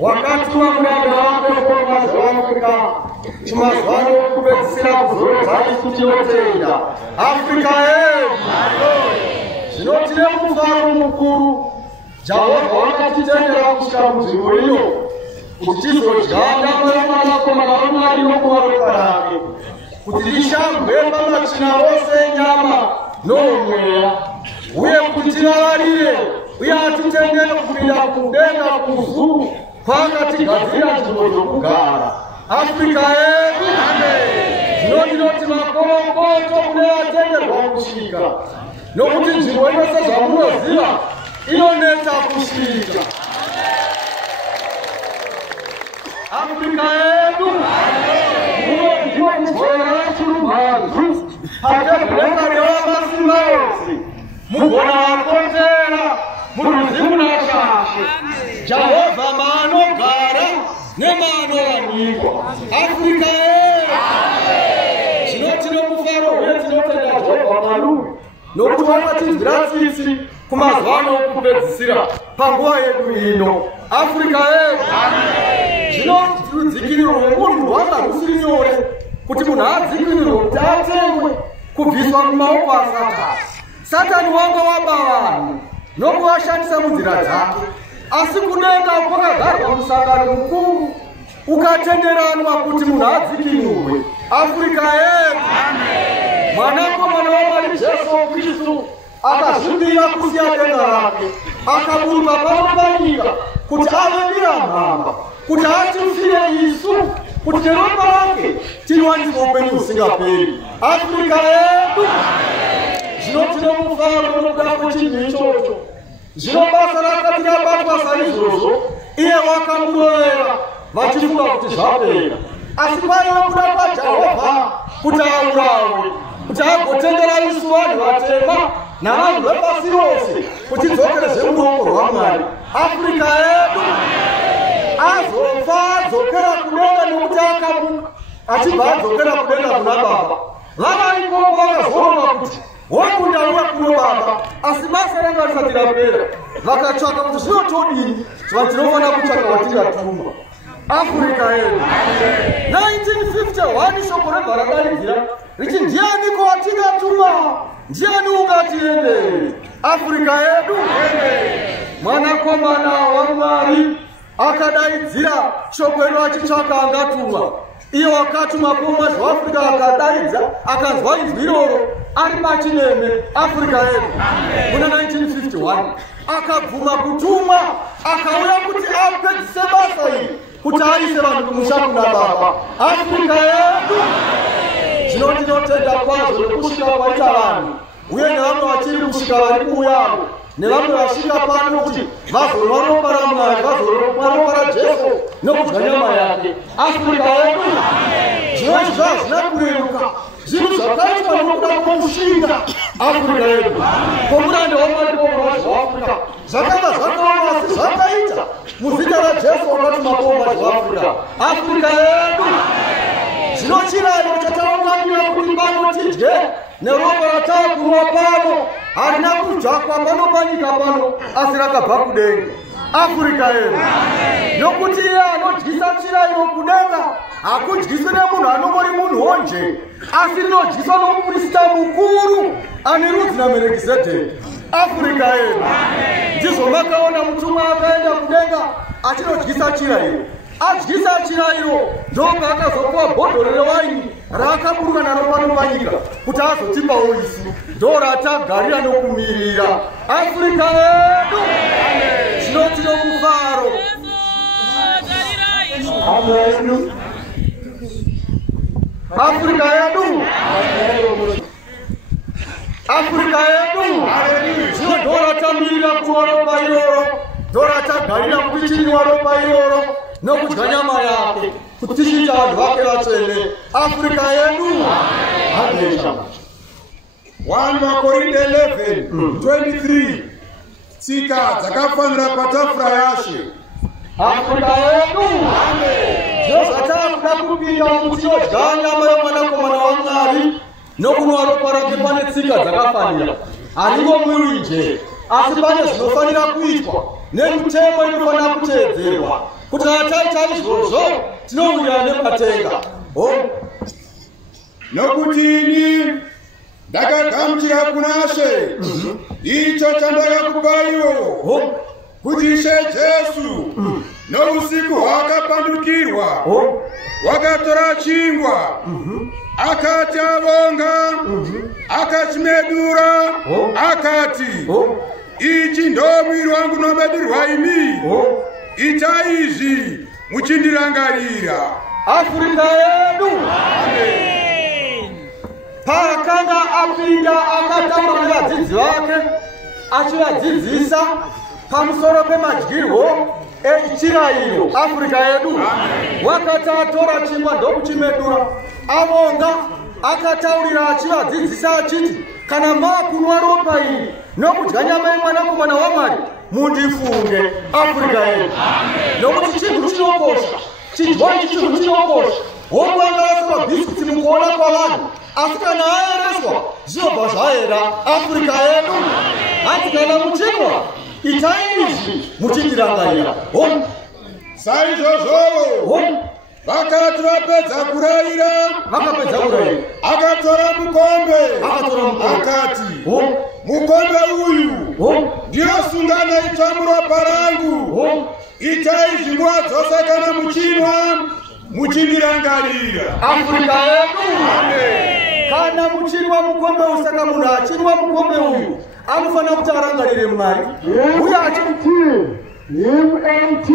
wakati wa mradi wako kwa Afrika tumazwano kubetsera kuzorozali kuchiyotera Afrika zvinotine mufaro mukuru Jehovha wakatitendera kusvika munzvimbo ino kuti tizodya nyama yamwanakomana waMwari nokuva ropa rake kuti rishambwe pamachina ose nyama nomweya uye kuti tiravarire uye atitendere kupinda kudenga kuzuu kwakatigadzira nzvimbo dzokugara Afrika yedu zvinodinoti makokoto kune vatenderwa kusvika nokuti nzvimbo inose zvamunoziva inonetsa kusvika Afrika yedu munodiwa mugora rechirumhanzu patebhureka revamasimba ose mugora vakotera muruzimu nashashe Jehovha maanogara nemaanowanikwa Afrika zvinoti nomufaro uye tinotenda Jehovha Mwari nokuti wakatinzwira tsitsi kumazwano okupedzisira panguva yedu ino Afrika zvino rudzikiniro rwomunhu rwanga rusiri nyore kuti munhu adzikinurwe kuti atengwe kubviswa mumaoko asatani. Satani wanga waba vanhu nokuvashandisa munzira dzake, asi kudenga kwakagarwa musangano mukuru ukatenderanwa kuti munhu adzikinurwe. Afrika yedu, mwanakomana waMwari Jesu Kristu akazvimbira kusiya denga rake, akaburuka pano panyika kuti ave ndiramhamba, kuti atifire isu, kuti neropa rake tiwaniswe upenyu husingaperi. Afrika yedu, zvino tine mufaro nokuda kwechinhu ichocho. Zvino basa rakati rabatwa saizvozvo, iye wakamurovera vachifunga kuti zvapera, asi paiva kuda kwaJehovha kuti aurawe, kuti agotendera isu vanhu vatema navanhu vepasi rose kuti tidzokereze muruoko rwaMwari. Afrika yedu azofa adzokera kudenga nokuti akamuka, achibva adzokera kudenga kuna Baba. Vana ikoko vakazorova kuti wakunda uya kuno Baba, asi basa ranga risati rapera. Vakatsvaka kuti zvinotodini, vanhu tinofanira kutsvaka watingatuma. Afrika yedu 1951 shoko rebva radanidzira richi ndianiko watingatuma, ndiani ungatienderi. Afrika yedu, mwanakomana waMwari akadaidzira shoko iro achitsvaka angatuma. Iye wakatuma kuMwazha waAfrica akadaidza, akanzwa inzwi iroro ari pachimeme. Afrika yedu muna 1951 akabvuma kutumwa, akauya kuti apedzise basa iri, kuti aise vanhu kumusha kuna Baba. Afrika yedu, zvino ndinotenda kwazvo nekusvika kwaita vanhu, uye nevamwe vachiri kusvika vari kuuyawo, nevamwe vasvika pano kuti vazorwa ropa raMwari, vazorwa ropa raJesu nokudya nyama yake. Afrika yedu, zvino izvi zvazvina kureruka, zvinhu zvakaitwa nokuda kwokushinga. Afrika yedu, komuranda waMwari kuMwazha waAfrica zvakanga zvakaoma asi zvakaita muzita raJesu wakatuma kuMwazha waAfrica. Afrika yedu, zvino chirayiro chataunganira kuti pano tidye neropa ratakurwa pano harina kudzvakwa pano panyika pano, asi rakabva kudenga. Afrika yedu, nokuti iye anodyisa chirayiro kudenga hakudyiswi nemunhu anongori munhu wonje, asi rinodyiswa nomuprista mukuru ane rudzi naMerikizedheki. Afrika yedu, ndizvo makaona mutumwa akaenda kudenga achinodyisa chirayiro. Adyisa chirayiro ndoga akazopuwa bhodhoro rewaini raakaburuka naro pano panyika kuti azotipawo isu, ndo ratagarira nokumirira. Afrika yedu, zvino tino mufaro. Afrika yedu, Afrika yedu, zvino ndo ratamirira kuwa ropa iroro, ndo ratagarira kuti tiriwa ropa iroro nokudya nyama yake, kuti tichiita vanhu vake vatsvene. Afrika yedu, amen. 1 Korinde 11:23 tsika dzakafanira patafura yaShe. Afrika yedu, zvino zvatakuda kupinda kuti tinodya nyama yomwanakomana waMwari nokunwa ropa rake, pane tsika dzakafanira. Harivo mwirinje, asi pane zvinofanira kuitwa nemitemo inofanira kuteedzerwa. Kuti ataita izvozvo tinowira nematenga. Nokuti ini ndakagamuchira kunaShe icho chandakakupa iwo, kuti She Jesu nousiku hwakapandukirwa wakatora chingwa, akati avonga, akachimedura, akati, ichi ndo mwiri wangu unomedurwa imi, itai izvi muchindirangarira. Afrika yedu, paakanga apinda akataura nevadzidzi vake achivadzidzisa pamusoro pemadyirwo echirayiro. Afrika yedu, wakati atora chingwa ndokuchimedura, avonga, akataurira achivadzidzisa achiti, kana makunwa ropa iri nokudya nyama yomwanakomana waMwari, mundifunge. Afrika yedu, nokuti chinhu chinokosha, chidyai chinhu chinokosha. Wokwangarasa mabhisikiti mukuona kwavanhu, asi kana aereswa zvinobva zvaera. Afrika yedu, ati kana muchimwa itai izvi muchindirangarira. Saizvozvo vakati vapedza kurayira akatora mukombe akati mukombe uyu ndiyo sungano itsva muropa rangu itai zvinguva dzose kana muchinwa muchindirangarira. Afrika yedu kana muchinwa mukombe uyu saka munhu achinwa mukombe uyu anofanira kuti arangarire Mwari uye achiti MNT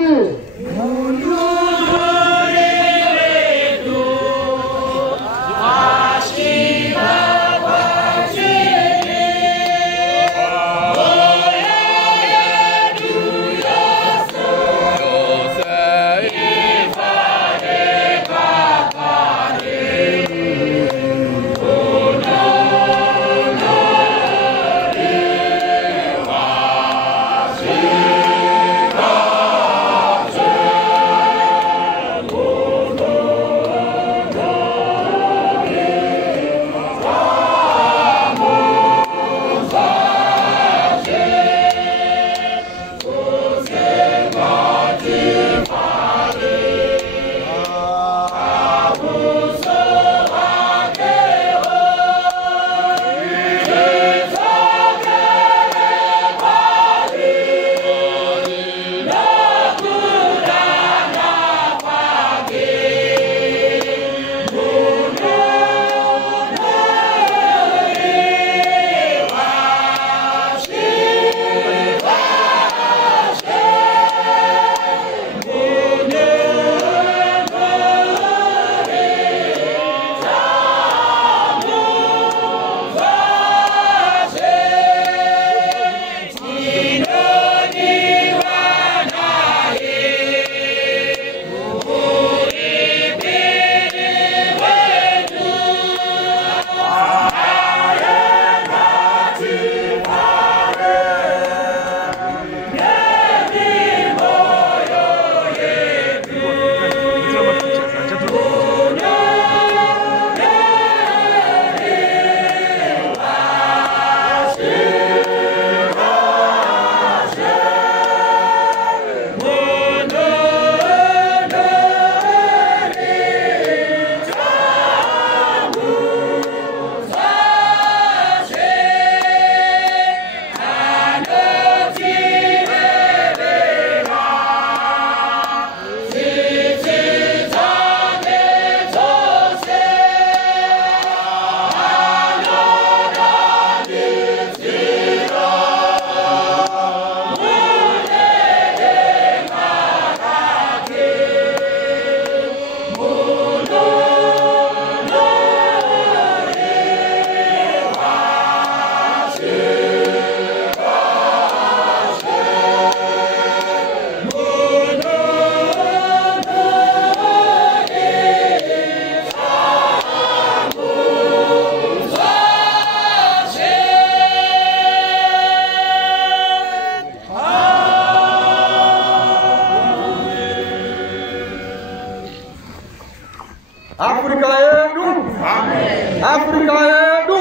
Afrika yedu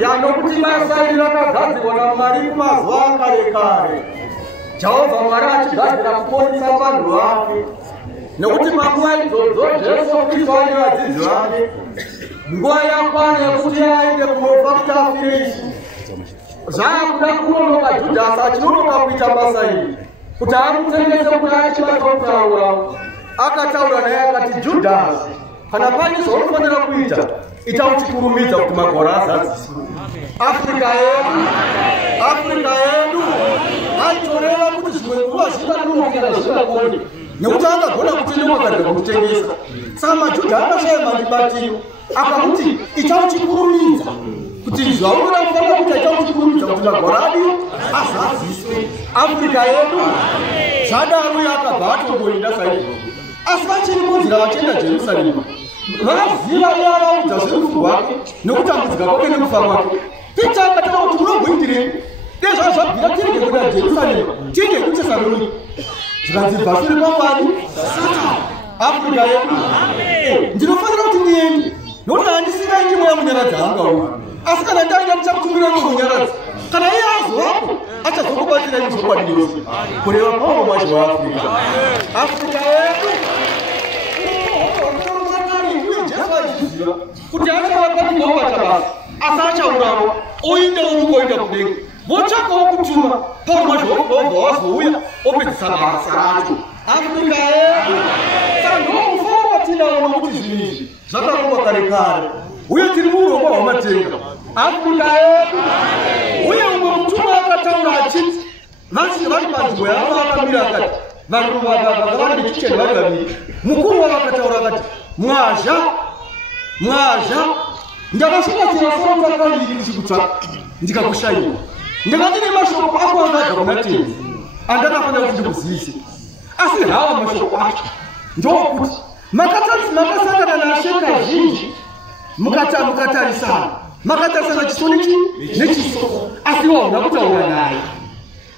yanokuti masairi rakagadzirwa naMwari kumazuva akare kare. Jehovha Mwari achigadzira kuponesa vanhu vake, nekuti panguva idzodzo Jesu Kristu ane vadzidzi vake. Nguva yakwana yekuti aende kunofa kuti afire isu. Zvaakuda kunonoka Judhasi achinonoka kuita basa iri kuti amutengese kuti achibata kutaura. Akataura naye akati, Judhasi, kana pane zvaunofanira kuita, ita uchikurumidza kuti magore azadziswe. Afrika yedu aitoreva kuti zvimwe nguva zvinganonokera zvingakone, nekuti angagona kutendewa kana kutengesa. Saka maJudha akashaya mandibatiro, akamuti ita uchikurumidza kuti zvaunoda kufanira kuita, ita uchikurumidza kuti magore azadziswe. Afrika yedu zvadaro yakabva atongoenda saizvozvo, asi vachiri kunzira vachienda Jerusarema. Vaziva yaraudza zverufu rwake nokutambudzika kwake nekufa kwake. Titanga taura kuti munogwindirei nezvazvabvira tiende kuenda Jerusarema, tiende kuTesalonike. Zvikanzi bvasure kwaMwari Satani. Afrika yedu ndinofanira kuti ndiende, nokuti handisingaendi mweya munyaradzi anga uyu. Asi kana ndaenda muchakutumbira mwe munyaradzi, kana iye azovapo achazokubatsirai muchokwadi yose kureva Paulo mwacho waAfrika. Afrika yedu kuziva kuti achavakwatiwaubata basa asi achaurawo oindawo rukoinda kudenga votsvakawo kutuma pauma zvaobva wazouya opedzisa basa racho afrika yedu saka ndoufamba tinawo nokuti zvinhu izvi zvakarongwa kare kare uye tiri muurongwa hwamatenga afrika yedu uye umwe mutumwa akataura achiti vari panzvimbo yavo vakamira akati vanhu vari vechicheni vari vaviri mukuru wavo akataura akati mwazha ndakasvikatsira soro takaviri ndichikutsvaka ndikakushayiwa ndakati nemashoko ako angadza kuna tenzi andakafanira kuti ndikuzivise asi hawa mashoko acho ndokuti makasangana nashe kazhinji mukatarisana chiso nechiso asi wauna kutaura naye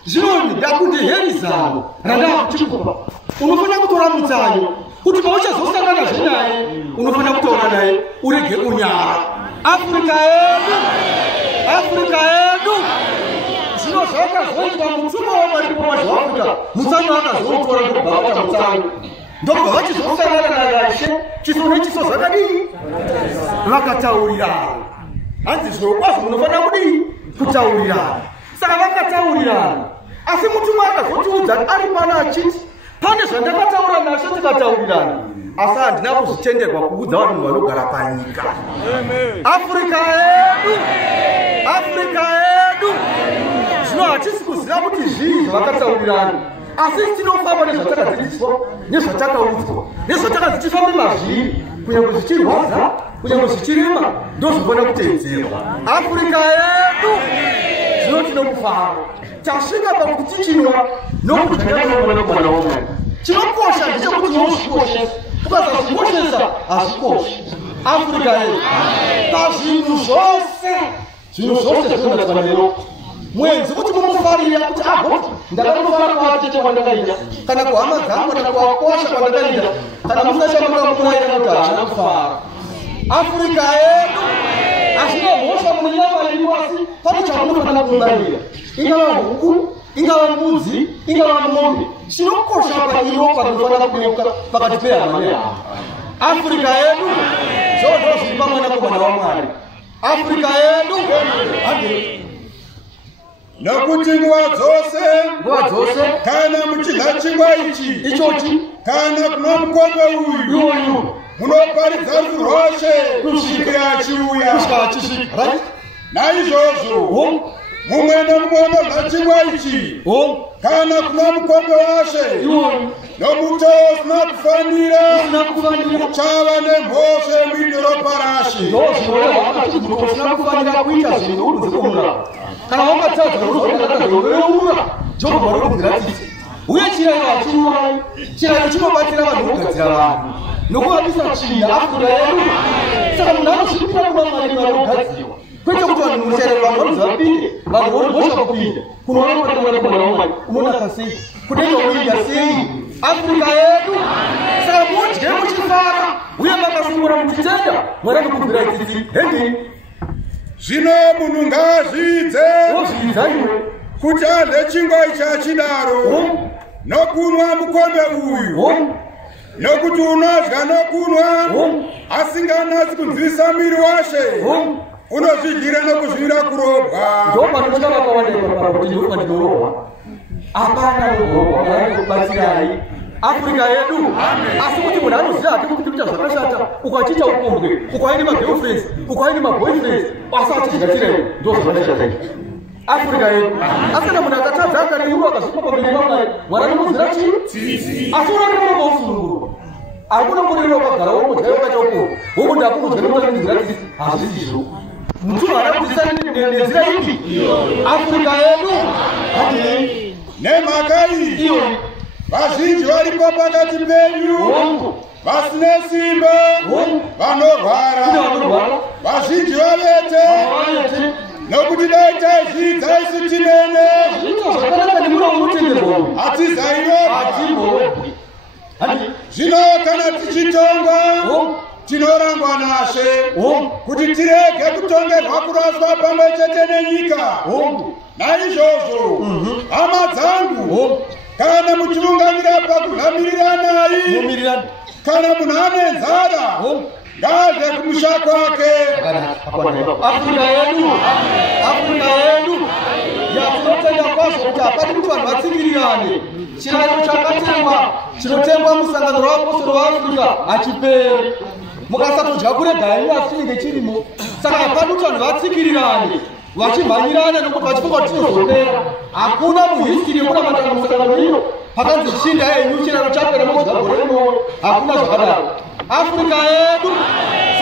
zvinoni ndakundiherizawo randakuchikupa unofanira kutora mutsanyo kuti pauchazosangana naye unofanira kutaura naye urege unyara afrika yedu zvino zvakazoitwa mutsumo wamaripoma zvaafrica mutsanyo akazotora ndokubvavata mutsanyo ndobva vachizosangana nashe chiso nechiso zvakadii vakataurirana hanzi zvirokwazvo munofanira kudii kutaurirana saka vakataurirana asi mutumwa akazotiudza ari pano achiti pane zvandakataura nashe tikataurirana asi handina kuzvitenderwa kuudza vanhu vanogara panyika afrika yedu zvino hatisi kuziva kuti zvii zvavakataurirana asi tinofamba nezvatakadzidziswa nezvatakaudzwa nezvatakadzidziswa mumazviri kunyange zvichirwadza kunyange zvichirema ndozvofanira kuteedzerwa afrika yedu zvino tinokufara tasvika pakuti tichinwa nokudyaaaomwana womwana chinokosha ndechekuti tinozvikoshesa ukasazvikoshesa hazvikoshi afrika yedu pazvinhu zvose zvinonatswa nero mwenzi kuti mumufarira kuti agoti ndakanofara kwatete kwandakaita kana kuhama dzangu kana kuwakosha kwandakaita kana musina chamakamunaira kuti haana kufara afrika yedu hazvina mhosva munyama iri pasi pane chamunofanira kumubarira ingava huku ingava mbudzi ingava mombe chinokosha pairo panofanira kunyuka pakati pehama nehama afrika yedu zvondo zviri pamwanakomana wamwari afrika yedu nokuti nguva dzose kana muchidya chingwa ichochi kana kuna mukombe uyu munoparidza rufu rwose kusvikira achiuya naizvozvo mumwe nomumwe unodya chingwa ichi kana kuna mukombe washe nomuto usina kufanira chava nemhosva yemwiri neropa rashe kana wakatadza unozoakazoveura jehovha rokudziratisi uye chirayo hachiurai chirayo chinobatsira vanhu kugadzira vanhu nokuvabisa china afrika yedu saka munhu anozvipira kuva mwari varogadzirwa kwete kuti vanhu mushairo vanhu vanozvapinde vanhu vonobosha kupinda kunoona kuti mwanakomana wamwari unonaka sei kudenga uinda sei afrika yedu saka mudye muchifara uye makasungura muchitenda mwari anokubvira tsitsi hendi zvino munhu ngaazvidze kuti adye chingwa ichi achidaro nokunwa mukombe uyu nokuti unodya nokunwa asinganatsi kunzwisa mwiri washe unozvidyira nokuzvira kurobwa ndopanotya vakawandaakuti ndinofanirorohwa apana nokurohwa anokubatsirai afrika yedu asi kuti munhu anoziva hake kuti kuita zvakashata ukachiita upombwe ukaine magirlfriends ukaine maboyfriends asi achidya chirei ndozvakashata afrika yedu asi kana munhu akatadza akareurwa akazvipa pamberi pamwari mwari anomudzira chii asi unoneroba usunungurwa akuna kurira wakagara womudya wakaita upombwe wokuti akunodya nomudzira chii hazvisizvo mutumwa hana kudzisa nenzira ipi afrika yedu nemhaka iyi vazhinji varipo pakati penyu vasine simba vanorwara vazhinji vavete nokuti dai taizvidza isi tinene hatizairopa zvino kana tichitongwa tinorangwa nashe kuti tirege kutongerwa kuraswa pamwe chete nenyika naizvozvo hama dzangu kana muchirungamira pakugamiriranayi kana munhu ane nzara ngaze kumusha kwake. Afrika yedu yatinotenda kwazvo kuti hapadi kuti vanhu vatsingirirane. Chirayiro chakatemwa chinotengwa musangano rwavaposteri vaafrica hachiperi. Mukasatodya kuregai asi chinenge chirimo. Saka hapadi kuti vanhu vatsingirirane vachimhanyirana nokuti vachifunga kuti tinozopera. Hakuna muhistory yekunamatana musangano iro pakanzi chinda yenyu chirayiro chapera mozigagore rinowo. Hakuna zvakadaro. Afrika yedu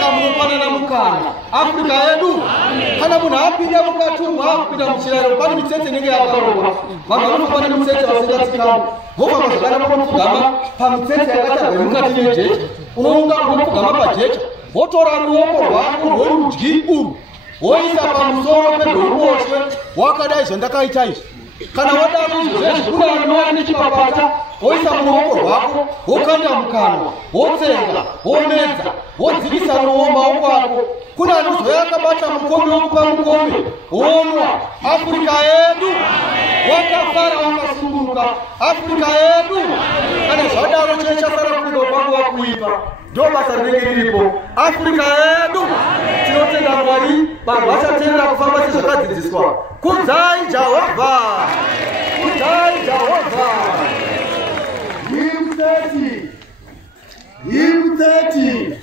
saka munopanana mukana. Afrika yedu kana munhu apinda mukatumwa akupinda muchirayiro pane mitsetse inenge yakarongwa. Vanhu vanofanira mitsetse vasingatsikani. Vofamba zvakanaka kunopfugama pamitsetse yakatarwa mukati mejecha. Unounga kunopfugama pajecha wotora ruoko rwako rwerudyi urwu woisa pamusoro pedhoruboshwe wakadai zvandakaita izvi. Kana wadaro izvozvezvo kuna vanova nechipapata woisa muruoko rwako wokanda mukanwa wotsenga womedza wodzikisa rowo maoko ako. Kuna anozoya akabata mukombe wokupa mukombe wonwa. Afrika yedu wakafara wakasungunuka. Afrika yedu kana zvadaro chechasara kuda kwangu wakuipa ndo basa rinenge riripo. Afrika yedu tinotenda Mwari vanhu vachatendera kufamba sezvakadzidziswa. Kudzai Jehovha, kudzai Jehovha. Hymn 30.